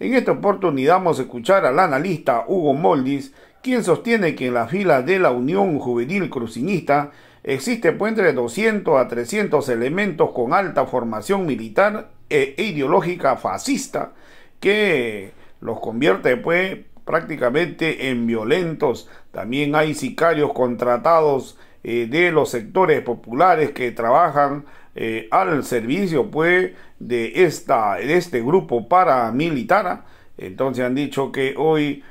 En esta oportunidad vamos a escuchar al analista Hugo Moldis, quien sostiene que en la fila de la Unión Juvenil Cruceñista existe pues entre 200 a 300 elementos con alta formación militar e ideológica fascista que los convierte pues prácticamente en violentos. También hay sicarios contratados de los sectores populares que trabajan al servicio pues de este grupo paramilitar. Entonces han dicho que hoy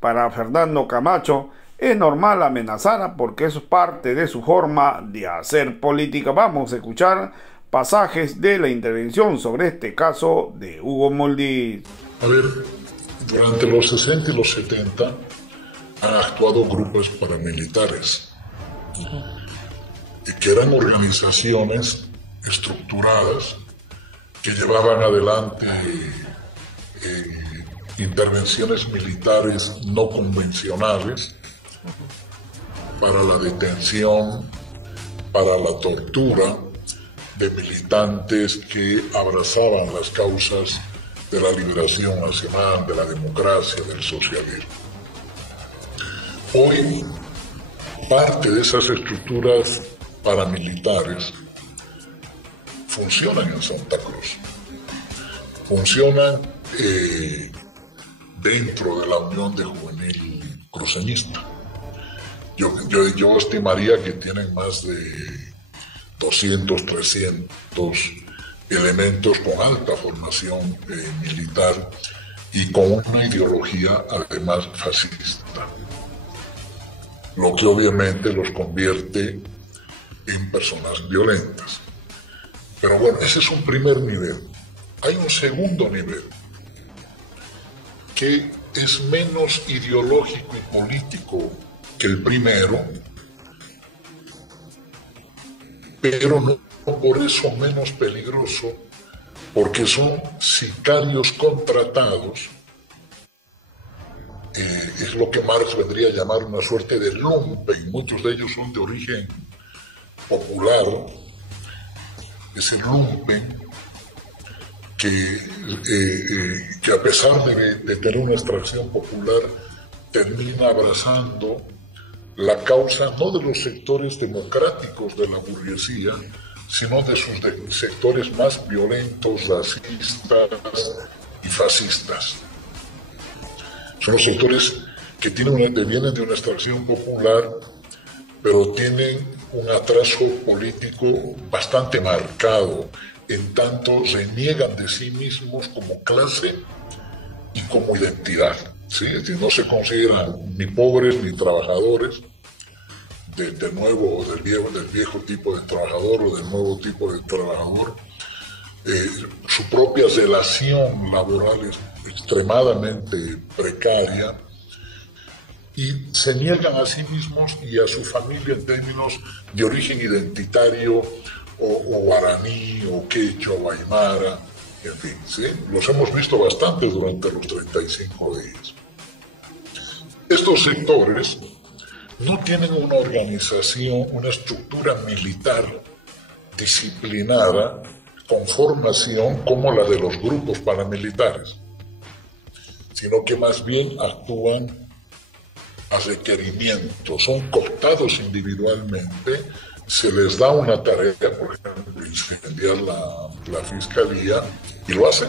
para Fernando Camacho es normal amenazar porque eso es parte de su forma de hacer política. Vamos a escuchar pasajes de la intervención sobre este caso de Hugo Moldis. A ver, durante los 60 y los 70 han actuado grupos paramilitares y que eran organizaciones estructuradas que llevaban adelante intervenciones militares no convencionales para la detención, para la tortura de militantes que abrazaban las causas de la liberación nacional, de la democracia, del socialismo. Hoy, parte de esas estructuras paramilitares funcionan en Santa Cruz, funcionan dentro de la Unión de Juvenil Cruceñista. Yo estimaría que tienen más de 200, 300 elementos con alta formación militar y con una ideología además fascista, lo que obviamente los convierte en personas violentas. Pero bueno, ese es un primer nivel. Hay un segundo nivel que es menos ideológico y político que el primero, pero no por eso menos peligroso, porque son sicarios contratados. Es lo que Marx vendría a llamar una suerte de lumpen. Muchos de ellos son de origen popular. Ese lumpen que a pesar de tener una extracción popular, termina abrazando la causa no de los sectores democráticos de la burguesía, sino de sus sectores más violentos, racistas y fascistas. Son los sectores que vienen de una extracción popular, pero tienen un atraso político bastante marcado, en tanto reniegan de sí mismos como clase y como identidad. ¿Sí? Es decir, no se consideran ni pobres ni trabajadores del viejo tipo de trabajador o del nuevo tipo de trabajador. Su propia relación laboral es extremadamente precaria y se niegan a sí mismos y a su familia en términos de origen identitario o guaraní o quechua o aymara, en fin, ¿sí? Los hemos visto bastante durante los 35 días. Estos sectores no tienen una organización, una estructura militar disciplinada con formación como la de los grupos paramilitares, sino que más bien actúan a requerimiento, son cooptados individualmente, se les da una tarea, por ejemplo, incendiar la fiscalía, y lo hacen,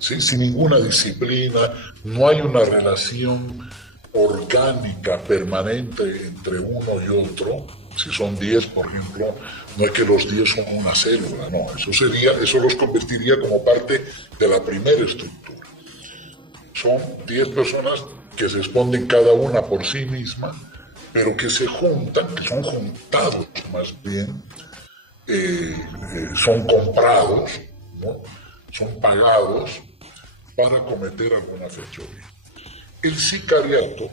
¿sí? Sin ninguna disciplina, no hay una relación orgánica, permanente entre uno y otro. Si son 10, por ejemplo, no es que los 10 son una célula, no, eso los convertiría como parte de la primera estructura. Son 10 personas que se responden cada una por sí misma, pero que se juntan, que son juntados más bien, son comprados, ¿no? Son pagados para cometer alguna fechoría. El sicariato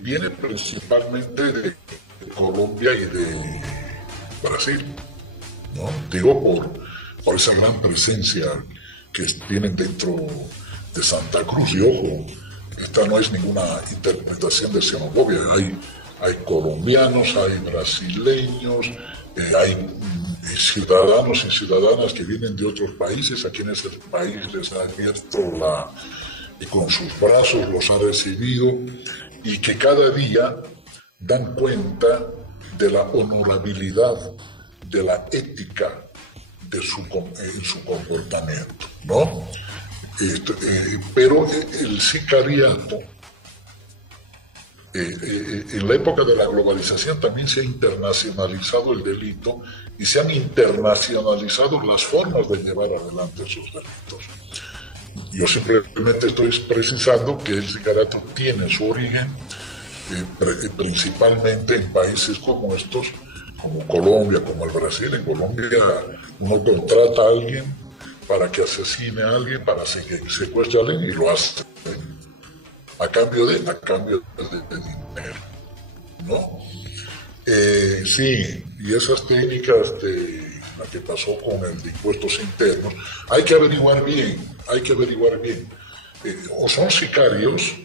viene principalmente de Colombia y de Brasil, ¿no? Digo por esa gran presencia que tienen dentro de Santa Cruz. Y ojo, esta no es ninguna interpretación de xenofobia. Hay colombianos, hay brasileños, Hay ciudadanos y ciudadanas que vienen de otros países, a quienes el país les ha abierto y con sus brazos los ha recibido, y que cada día dan cuenta de la honorabilidad, de la ética en su comportamiento, ¿no? Pero el sicariato, en la época de la globalización también se ha internacionalizado el delito y se han internacionalizado las formas de llevar adelante esos delitos. Yo simplemente estoy precisando que el sicariato tiene su origen principalmente en países como estos, como Colombia, como el Brasil. En Colombia uno contrata a alguien para que asesine a alguien, para que secuestre a alguien, y lo hace a cambio de dinero, ¿no? Sí, y esas técnicas de la que pasó con el de impuestos internos, hay que averiguar bien. O son sicarios,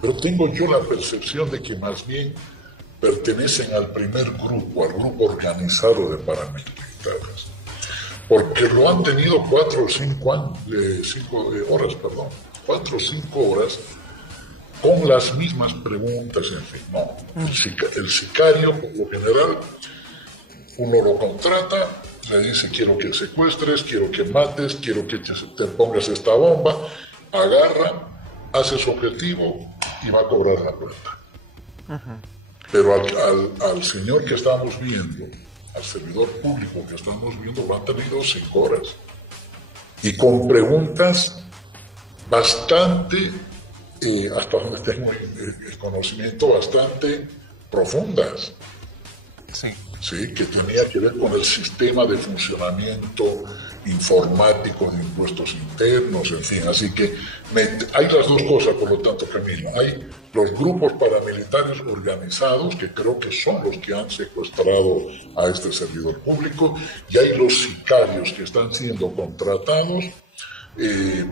pero tengo yo la percepción de que más bien pertenecen al primer grupo, al grupo organizado de paramilitares, porque lo han tenido 4 o 5 horas con las mismas preguntas, en fin. No, el sicario, por lo general, uno lo contrata, le dice: quiero que secuestres, quiero que mates, quiero que te pongas esta bomba, agarra, hace su objetivo y va a cobrar la plata. Pero al señor que estamos viendo, al servidor público que estamos viendo, lo han tenido 5 horas, y con preguntas bastante, hasta donde tengo el conocimiento, bastante profundas. Sí, que tenía que ver con el sistema de funcionamiento informático de impuestos internos, en fin. Así que hay las dos cosas, por lo tanto, Camilo. Hay los grupos paramilitares organizados, que creo que son los que han secuestrado a este servidor público, y hay los sicarios que están siendo contratados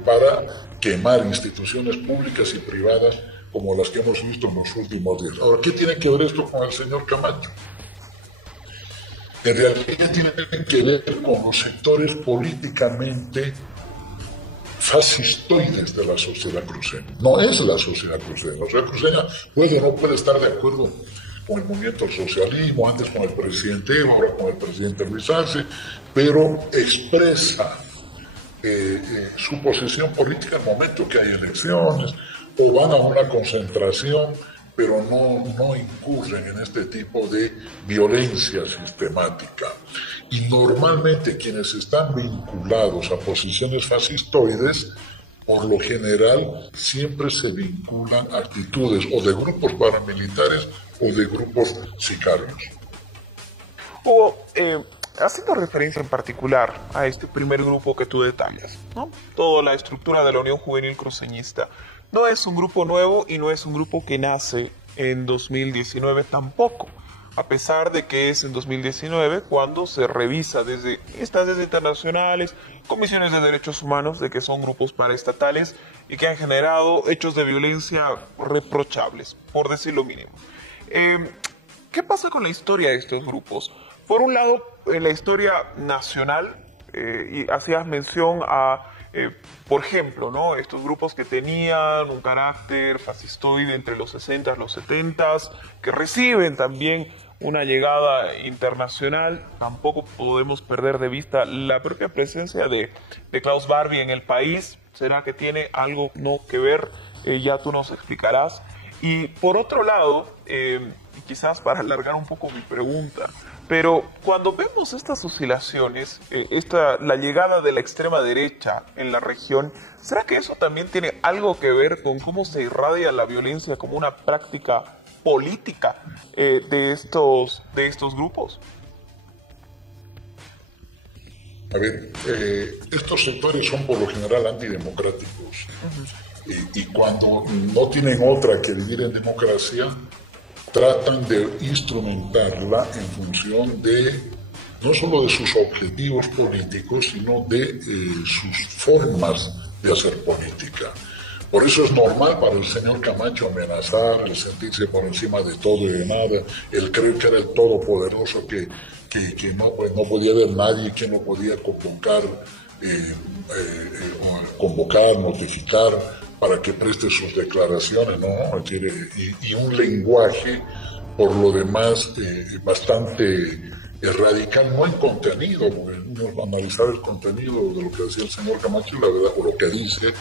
para quemar instituciones públicas y privadas como las que hemos visto en los últimos días. Ahora, ¿qué tiene que ver esto con el señor Camacho? En realidad tiene que ver con los sectores políticamente fascistoides de la sociedad cruceña. No es la sociedad cruceña. La sociedad cruceña puede o no puede estar de acuerdo con el movimiento del socialismo, antes con el presidente Evo, ahora con el presidente Luis Arce, pero expresa su posición política en el momento que hay elecciones, o van a una concentración, pero no incurren en este tipo de violencia sistemática. Y normalmente quienes están vinculados a posiciones fascistoides, por lo general, siempre se vinculan a actitudes o de grupos paramilitares o de grupos sicarios. Hugo, haciendo referencia en particular a este primer grupo que tú detallas, ¿no? Toda la estructura de la Unión Juvenil Cruceñista no es un grupo nuevo y no es un grupo que nace en 2019 tampoco, a pesar de que es en 2019 cuando se revisa desde instancias internacionales, comisiones de derechos humanos, de que son grupos paraestatales y que han generado hechos de violencia reprochables, por decir lo mínimo. ¿Qué pasa con la historia de estos grupos? Por un lado, en la historia nacional, y hacías mención a, por ejemplo, ¿no?, estos grupos que tenían un carácter fascistoide entre los 60s y los 70s, que reciben también una llegada internacional. Tampoco podemos perder de vista la propia presencia de Klaus Barbie en el país. ¿Será que tiene algo no que ver? Ya tú nos explicarás. Y por otro lado, quizás para alargar un poco mi pregunta, pero cuando vemos estas oscilaciones, la llegada de la extrema derecha en la región, ¿será que eso también tiene algo que ver con cómo se irradia la violencia como una práctica política de estos grupos? A ver, estos sectores son por lo general antidemocráticos. Y cuando no tienen otra que vivir en democracia, tratan de instrumentarla en función de, no solo de sus objetivos políticos, sino de sus formas de hacer política. Por eso es normal para el señor Camacho amenazar, el sentirse por encima de todo y de nada, el creer que era el todopoderoso que que no, pues, no podía haber nadie que no podía convocar, notificar para que preste sus declaraciones, ¿no? Y un lenguaje, por lo demás, bastante radical, no en contenido, porque analizar el contenido de lo que decía el señor Camacho, la verdad, o lo que dice,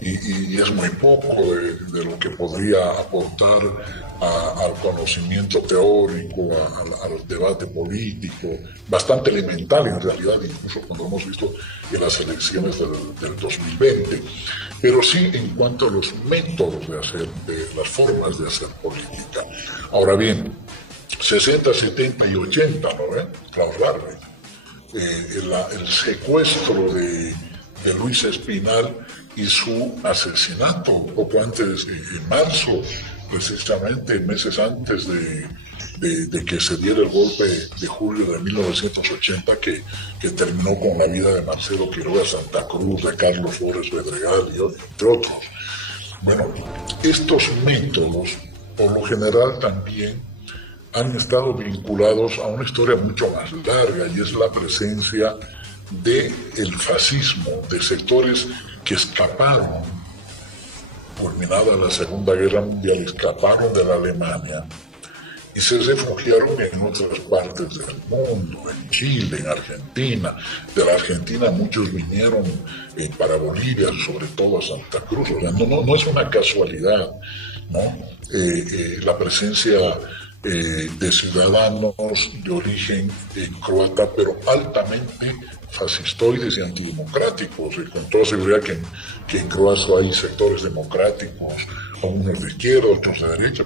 y es muy poco de lo que podría aportar al conocimiento teórico, al debate político, bastante elemental en realidad, incluso cuando hemos visto en las elecciones del 2020, pero sí en cuanto a los métodos de hacer, de las formas de hacer política. Ahora bien, 60, 70 y 80, ¿no ven? Klaus Barbie. El secuestro de Luis Espinal y su asesinato poco antes, en marzo, precisamente meses antes de que se diera el golpe de julio de 1980 que terminó con la vida de Marcelo Quiroga Santa Cruz, de Carlos Flores Bedregal y entre otros. Bueno, estos métodos, por lo general también han estado vinculados a una historia mucho más larga, y es la presencia del fascismo, de sectores que escaparon, culminada la Segunda Guerra Mundial, escaparon de la Alemania y se refugiaron en otras partes del mundo, en Chile, en Argentina. De la Argentina muchos vinieron para Bolivia, sobre todo a Santa Cruz. O sea, no es una casualidad, ¿no? La presencia de ciudadanos de origen croata, pero altamente fascistoides y antidemocráticos, y con toda seguridad que en Croacia hay sectores democráticos, algunos de izquierda, otros de derecha,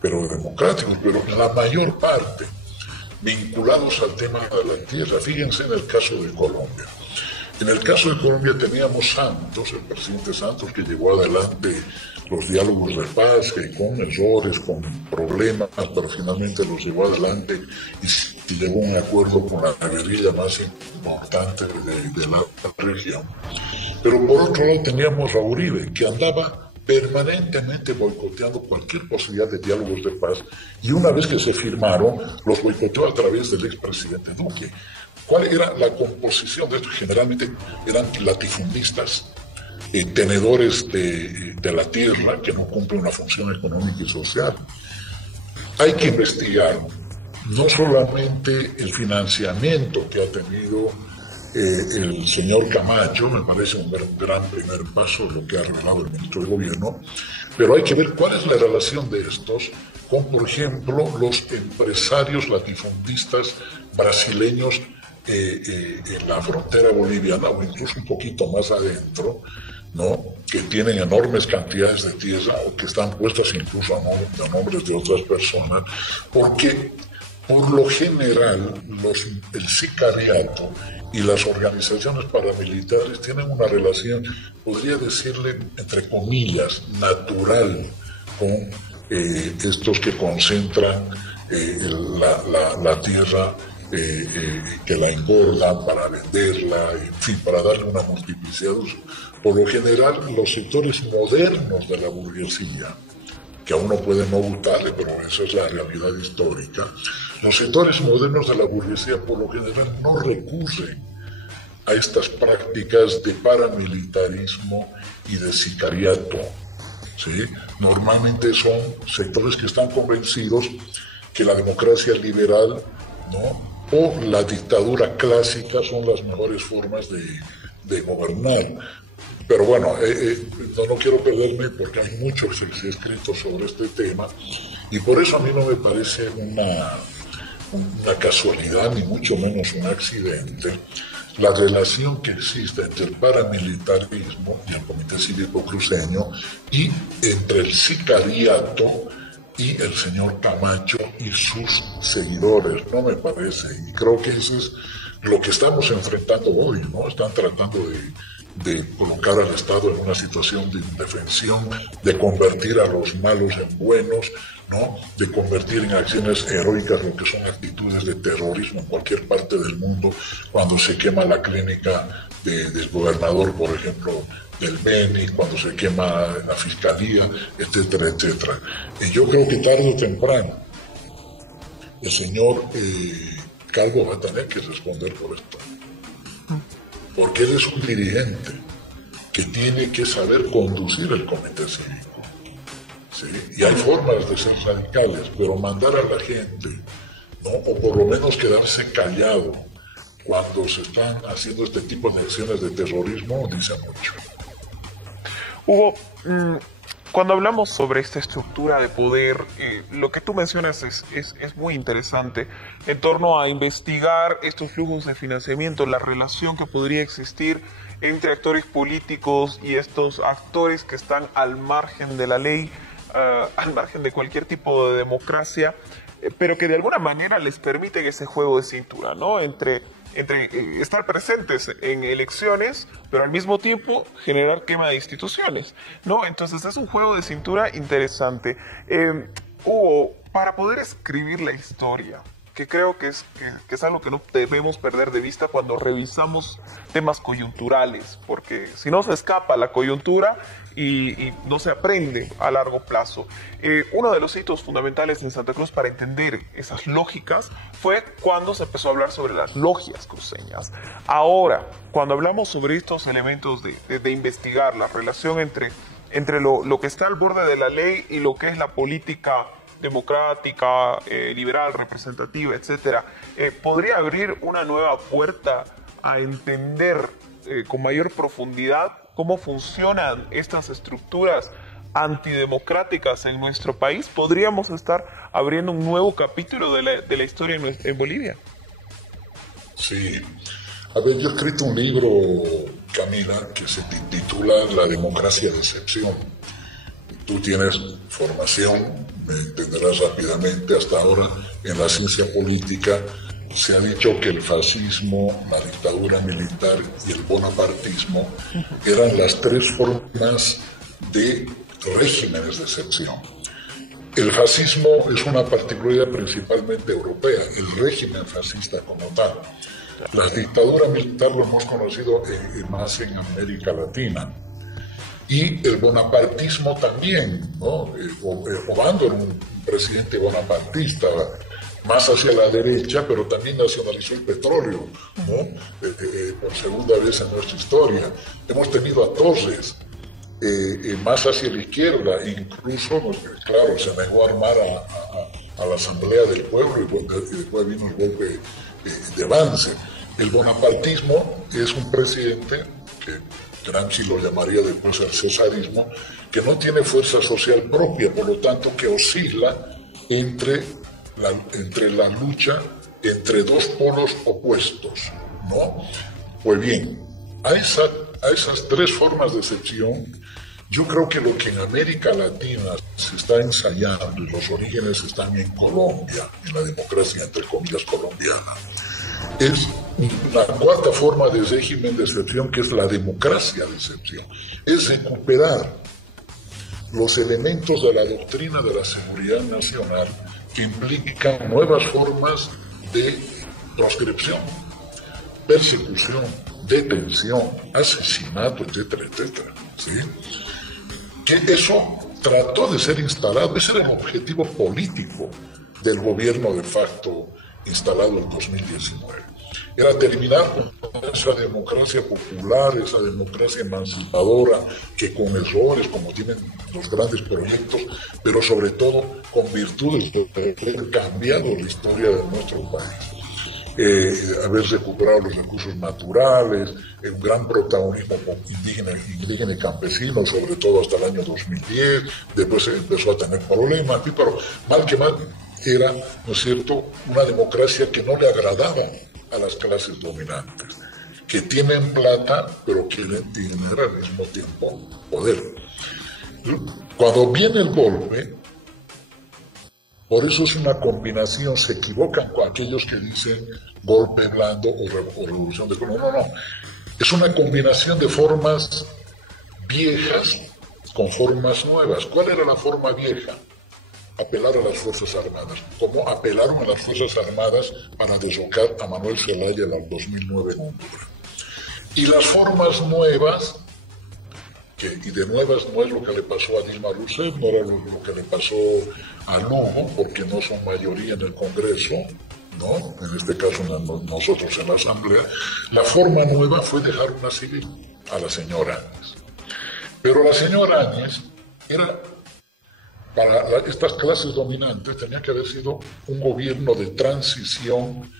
pero democráticos, pero la mayor parte vinculados al tema de la tierra. Fíjense en el caso de Colombia. En el caso de Colombia teníamos Santos, el presidente Santos, que llevó adelante los diálogos de paz, que con errores, con problemas, pero finalmente los llevó adelante y llegó a un acuerdo con la guerrilla más importante de la región. Pero por otro lado teníamos a Uribe, que andaba permanentemente boicoteando cualquier posibilidad de diálogos de paz, y una vez que se firmaron, los boicoteó a través del expresidente Duque. ¿Cuál era la composición de esto? Generalmente eran latifundistas, tenedores de la tierra que no cumplen una función económica y social. Hay que investigar no solamente el financiamiento que ha tenido el señor Camacho, me parece un gran primer paso lo que ha revelado el ministro de Gobierno, pero hay que ver cuál es la relación de estos con, por ejemplo, los empresarios latifundistas brasileños en la frontera boliviana, o incluso un poquito más adentro, ¿no? Que tienen enormes cantidades de tierra o que están puestas incluso a nombres de otras personas, porque por lo general el sicariato y las organizaciones paramilitares tienen una relación, podría decirle, entre comillas, natural con estos que concentran la tierra, que la engordan para venderla, en fin, para darle una multiplicidad de uso. Por lo general, los sectores modernos de la burguesía, que a uno puede no gustarle, pero esa es la realidad histórica, los sectores modernos de la burguesía por lo general no recurren a estas prácticas de paramilitarismo y de sicariato, ¿sí? Normalmente son sectores que están convencidos que la democracia liberal, ¿no?, o la dictadura clásica son las mejores formas de gobernar. Pero bueno, no quiero perderme porque hay mucho que se ha escrito sobre este tema, y por eso a mí no me parece una casualidad, ni mucho menos un accidente, la relación que existe entre el paramilitarismo y el Comité Cívico Cruceño y entre el sicariato y el señor Camacho y sus seguidores. No me parece, y creo que eso es lo que estamos enfrentando hoy, ¿no? Están tratando de colocar al Estado en una situación de indefensión, de convertir a los malos en buenos, ¿no?, de convertir en acciones heroicas lo que son actitudes de terrorismo en cualquier parte del mundo, cuando se quema la clínica del gobernador, por ejemplo, del Beni, cuando se quema la fiscalía, etcétera, etcétera. Y yo creo que tarde o temprano el señor Calvo va a tener que responder por esto. Porque él es un dirigente que tiene que saber conducir el comité cívico. ¿Sí? Y hay formas de ser radicales, pero mandar a la gente, ¿no? O por lo menos quedarse callado cuando se están haciendo este tipo de acciones de terrorismo, dice mucho. Hugo, cuando hablamos sobre esta estructura de poder, lo que tú mencionas es muy interesante en torno a investigar estos flujos de financiamiento, la relación que podría existir entre actores políticos y estos actores que están al margen de la ley, al margen de cualquier tipo de democracia, pero que de alguna manera les permiten ese juego de cintura, ¿no? Entre estar presentes en elecciones, pero al mismo tiempo generar quema de instituciones, ¿no? Entonces es un juego de cintura interesante. Hugo, para poder escribir la historia, que creo que es algo que no debemos perder de vista cuando revisamos temas coyunturales, porque si no se escapa la coyuntura y no se aprende a largo plazo. Uno de los hitos fundamentales en Santa Cruz para entender esas lógicas fue cuando se empezó a hablar sobre las logias cruceñas. Ahora, cuando hablamos sobre estos elementos de investigar la relación entre lo que está al borde de la ley y lo que es la política democrática, liberal, representativa, etcétera, podría abrir una nueva puerta a entender con mayor profundidad cómo funcionan estas estructuras antidemocráticas en nuestro país. ¿Podríamos estar abriendo un nuevo capítulo de la historia en Bolivia? Sí. A ver, yo he escrito un libro, Camila, que se titula La democracia de excepción. Tú tienes formación, me entenderás rápidamente, hasta ahora en la ciencia política se ha dicho que el fascismo, la dictadura militar y el bonapartismo eran las tres formas de regímenes de excepción. El fascismo es una particularidad principalmente europea, el régimen fascista como tal. La dictadura militar lo hemos conocido más en América Latina. Y el bonapartismo también, ¿no? Obando era un presidente bonapartista, más hacia la derecha, pero también nacionalizó el petróleo, ¿no? Por segunda vez en nuestra historia. Hemos tenido a Torres, más hacia la izquierda, incluso, claro, se negó a armar a la Asamblea del Pueblo y después vino el golpe de Banzer. El bonapartismo es un presidente que Gramsci lo llamaría después el cesarismo, que no tiene fuerza social propia, por lo tanto que oscila entre la lucha entre dos polos opuestos, ¿no? Pues bien, a esas tres formas de excepción, yo creo que lo que en América Latina se está ensayando, y los orígenes están en Colombia, en la democracia entre comillas colombiana, es la cuarta forma de régimen de excepción, que es la democracia de excepción. Es recuperar los elementos de la doctrina de la seguridad nacional que implican nuevas formas de proscripción, persecución, detención, asesinato, etcétera, etcétera, ¿sí? Que eso trató de ser instalado, ese era el objetivo político del gobierno de facto instalado en 2019. Era terminar con esa democracia popular, esa democracia emancipadora, que con errores, como tienen los grandes proyectos, pero sobre todo con virtudes de haber cambiado la historia de nuestro país. Haber recuperado los recursos naturales, un gran protagonismo indígena y campesino, sobre todo hasta el año 2010, después se empezó a tener problemas, pero mal que mal era, ¿no es cierto?, una democracia que no le agradaba a las clases dominantes, que tienen plata, pero quieren tener al mismo tiempo poder. Cuando viene el golpe, por eso es una combinación, se equivocan con aquellos que dicen golpe blando o revolución de color. No, es una combinación de formas viejas con formas nuevas. ¿Cuál era la forma vieja? Apelar a las Fuerzas Armadas, como apelaron a las Fuerzas Armadas para derrocar a Manuel Zelaya en el 2009 en Honduras. Y las formas nuevas, y de nuevas no es lo que le pasó a Dilma Rousseff, no era lo que le pasó a Lugo, porque no son mayoría en el Congreso, ¿no? En este caso nosotros en la Asamblea, la forma nueva fue dejar una civil a la señora Áñez. Pero la señora Áñez era, para estas clases dominantes, tenía que haber sido un gobierno de transición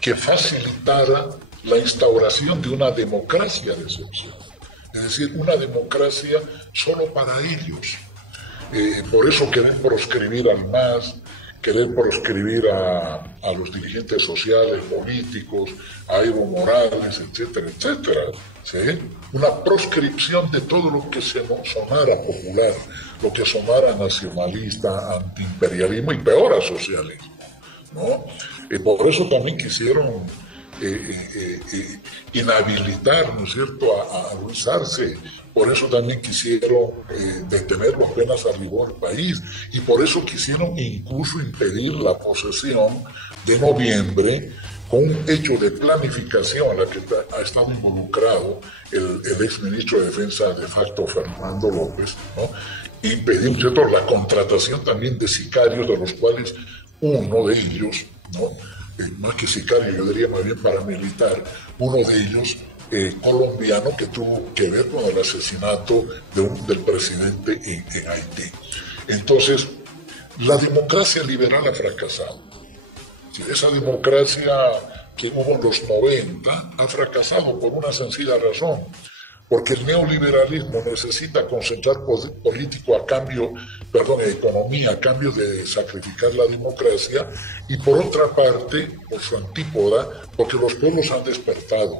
que facilitara la instauración de una democracia de excepción. Es decir, una democracia solo para ellos. Por eso querer proscribir al MAS, querer proscribir a los dirigentes sociales, políticos, a Evo Morales, etcétera, etcétera. ¿Sí? Una proscripción de todo lo que se sonara popular, lo que sonara nacionalista, antiimperialismo y peor a socialismo, ¿no? Por eso también quisieron inhabilitar, ¿no es cierto?, a Luis Arce. Por eso también quisieron detenerlo apenas arribó al país, y por eso quisieron incluso impedir la posesión de noviembre, con un hecho de planificación en la que ha estado involucrado el exministro de Defensa de facto Fernando López, ¿no? Impedir, ¿cierto?, la contratación también de sicarios, de los cuales uno de ellos, ¿no?, más que sicario, yo diría más bien paramilitar, uno de ellos colombiano, que tuvo que ver con el asesinato del presidente en Haití. Entonces, la democracia liberal ha fracasado. Esa democracia que hubo en los 90 ha fracasado por una sencilla razón, porque el neoliberalismo necesita concentrar poder político economía a cambio de sacrificar la democracia, y por otra parte, por su antípoda, porque los pueblos han despertado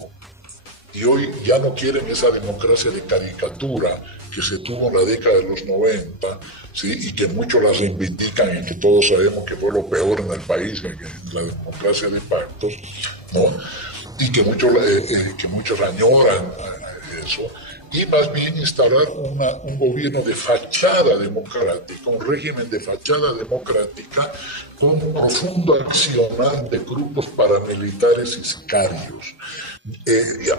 y hoy ya no quieren esa democracia de caricatura que se tuvo en la década de los 90, ¿sí?, y que muchos la reivindican y que todos sabemos que fue lo peor en el país, la democracia de pactos, ¿no?, y que muchos añoran eso, y más bien instaurar un gobierno de fachada democrática, un régimen de fachada democrática con un profundo accionar de grupos paramilitares y sicarios.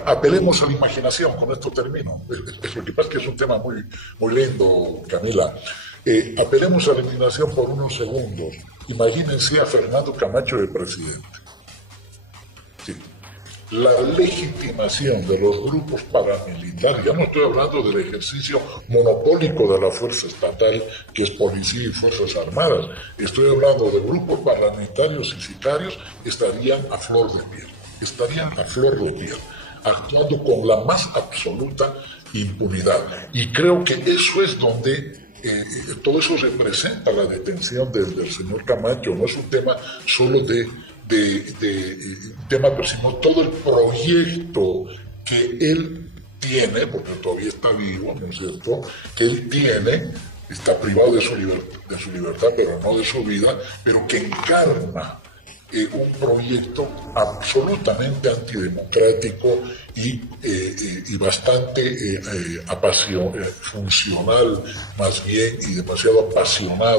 Apelemos a la imaginación, con esto termino. Lo que pasa es que es un tema muy, muy lindo, Camila. Apelemos a la imaginación por unos segundos. Imagínense a Fernando Camacho de presidente. Sí. La legitimación de los grupos paramilitares, ya no estoy hablando del ejercicio monopólico de la fuerza estatal, que es policía y fuerzas armadas, estoy hablando de grupos paramilitares y sicarios, estarían a flor de piel, actuando con la más absoluta impunidad. Y creo que eso es donde todo eso representa la detención del señor Camacho. No es un tema solo de tema, pero sino todo el proyecto que él tiene, porque todavía está vivo, ¿no es cierto?, que él tiene, está privado de su libertad, pero no de su vida, pero que encarna un proyecto absolutamente antidemocrático y bastante funcional, más bien, y demasiado apasionado